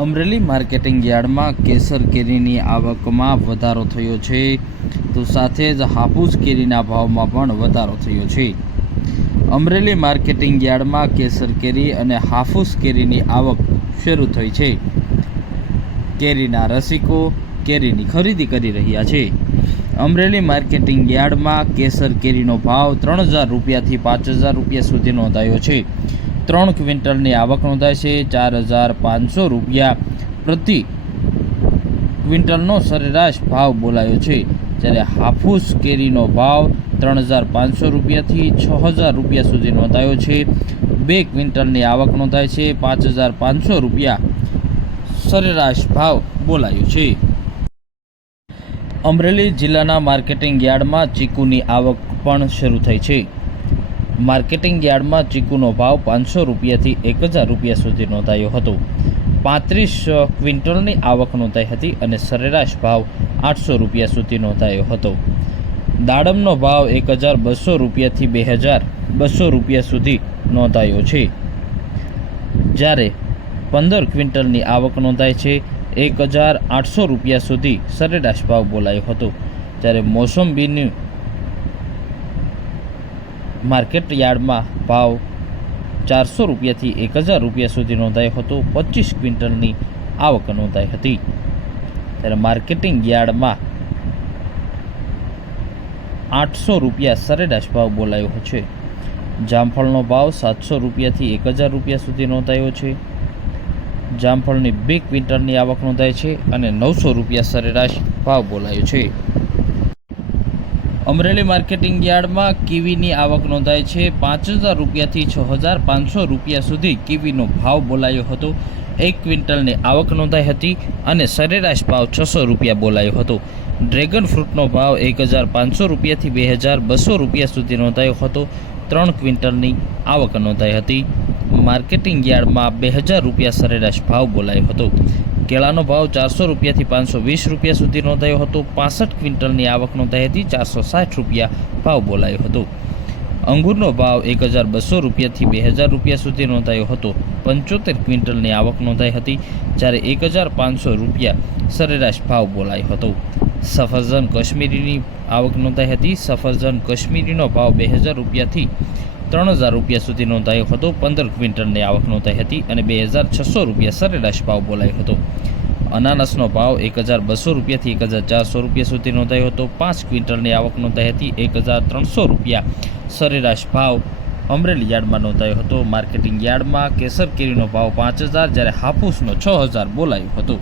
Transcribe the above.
Amreli marketing યાર્ડમાં કેસર કેરીની આવકમાં વધારો થયો છે, તો સાથે જ હાફૂસ કેરીના ભાવમાં પણ વધારો થયો છે। અમરેલી માર્કેટિંગ યાર્ડમાં કેસર કેરી અને હાફૂસ કેરીની આવક શરૂ થઈ છે। કેરીના રસિકો કેરીની ખરીદી કરી રહ્યા છે। અમરેલી માર્કેટિંગ યાર્ડમાં કેસર કેરીનો ભાવ 3000 રૂપિયાથી 5000 રૂપિયા સુધી નોંધાયો છે। 3 ક્વિન્ટલની આવક નોંધાઈ છે। 4500 રૂપિયા પ્રતિ ક્વિન્ટલનો સરેરાશ ભાવ બોલાયો છે, જ્યારે હાફૂસ કેરીનો ભાવ 3500 રૂપિયાથી 6000 રૂપિયા સુધી નોંધાયો છે। 2 ક્વિન્ટલની આવક નોંધાઈ છે। 5500 રૂપિયા સરેરાશ ભાવ બોલાયો છે। અમરેલી જિલ્લાના માર્કેટિંગ યાર્ડમાં ચીકુની આવક પણ શરૂ થઈ છે। માર્કેટિંગ યાર્ડમાં ચીકુનો ભાવ 500 રૂપિયાથી 1000 રૂપિયા સુધી નોંધાયો હતો। 35 ક્વિન્ટલની આવક નોંધાઈ હતી અને સરેરાશ ભાવ 800 રૂપિયા સુધી નોંધાયો હતો। દાડમનો ભાવ 1200 રૂપિયાથી 2200 રૂપિયા સુધી નોંધાયો છે, જ્યારે 15 ક્વિન્ટલની આવક નોંધાઈ છે। 1800 રૂપિયા સુધી સરેરાશ ભાવ બોલાયો હતો, જ્યારે મોસંબીની માર્કેટ યાર્ડમાં ભાવ 400 રૂપિયાથી 1000 રૂપિયા સુધી નોંધાયો હતો। 25 ક્વિન્ટલની આવક નોંધાઈ હતી, ત્યારે માર્કેટિંગ યાર્ડમાં 800 રૂપિયા સરેરાશ ભાવ બોલાયો છે। જામફળનો ભાવ 700 રૂપિયાથી 1000 રૂપિયા સુધી નોંધાયો છે। જામફળની 2 ક્વિન્ટલની આવક નોંધાઈ છે અને 900 રૂપિયા સરેરાશ ભાવ બોલાયો છે। અમરેલી માર્કેટિંગ યાર્ડમાં કીવીની આવક નોંધાઈ છે। 5000 રૂપિયાથી 6500 રૂપિયા સુધી કીવીનો ભાવ બોલાયો હતો। 1 ક્વિન્ટલની આવક નોંધાઈ હતી અને સરેરાશ ભાવ 600 રૂપિયા બોલાયો હતો। ડ્રેગન ફ્રૂટનો ભાવ 1500 રૂપિયાથી 2200 રૂપિયા સુધી નોંધાયો હતો। 3 ક્વિન્ટલની આવક નોંધાઈ હતી। માર્કેટિંગ યાર્ડમાં 2000 રૂપિયા સરેરાશ ભાવ બોલાયો હતો। કેળાનો ભાવ 400 રૂપિયાથી 520 રૂપિયા સુધી નોંધાયો હતો। 65 ક્વિન્ટલની આવક નોંધાઈ હતી। 460 રૂપિયા ભાવ બોલાયો હતો। અંગૂરનો ભાવ 1200 રૂપિયાથી 2000 રૂપિયા સુધી નોંધાયો હતો। 75 ક્વિન્ટલની આવક નોંધાઈ હતી, જ્યારે 1500 રૂપિયા સરેરાશ ભાવ બોલાયો હતો। સફરજન કશ્મીરીની આવક નોંધાઈ હતી। સફરજન કશ્મીરીનો ભાવ 2000 રૂપિયાથી 3000 રૂપિયા સુધી નોંધાયો હતો। 15 ક્વિન્ટલની આવક નોંધાઈ હતી અને 2600 રૂપિયા સરેરાશ ભાવ બોલાયો હતો। અનાનસનો ભાવ 1200 રૂપિયાથી 1400 રૂપિયા સુધી નોંધાયો હતો। 5 ક્વિન્ટલની આવક નોંધાઈ હતી। 1300 રૂપિયા સરેરાશ ભાવ અમરેલી યાર્ડમાં નોંધાયો હતો। માર્કેટિંગ યાર્ડમાં કેસર કેરીનો ભાવ 5000, જ્યારે હાફૂસનો 6000 બોલાયો હતો।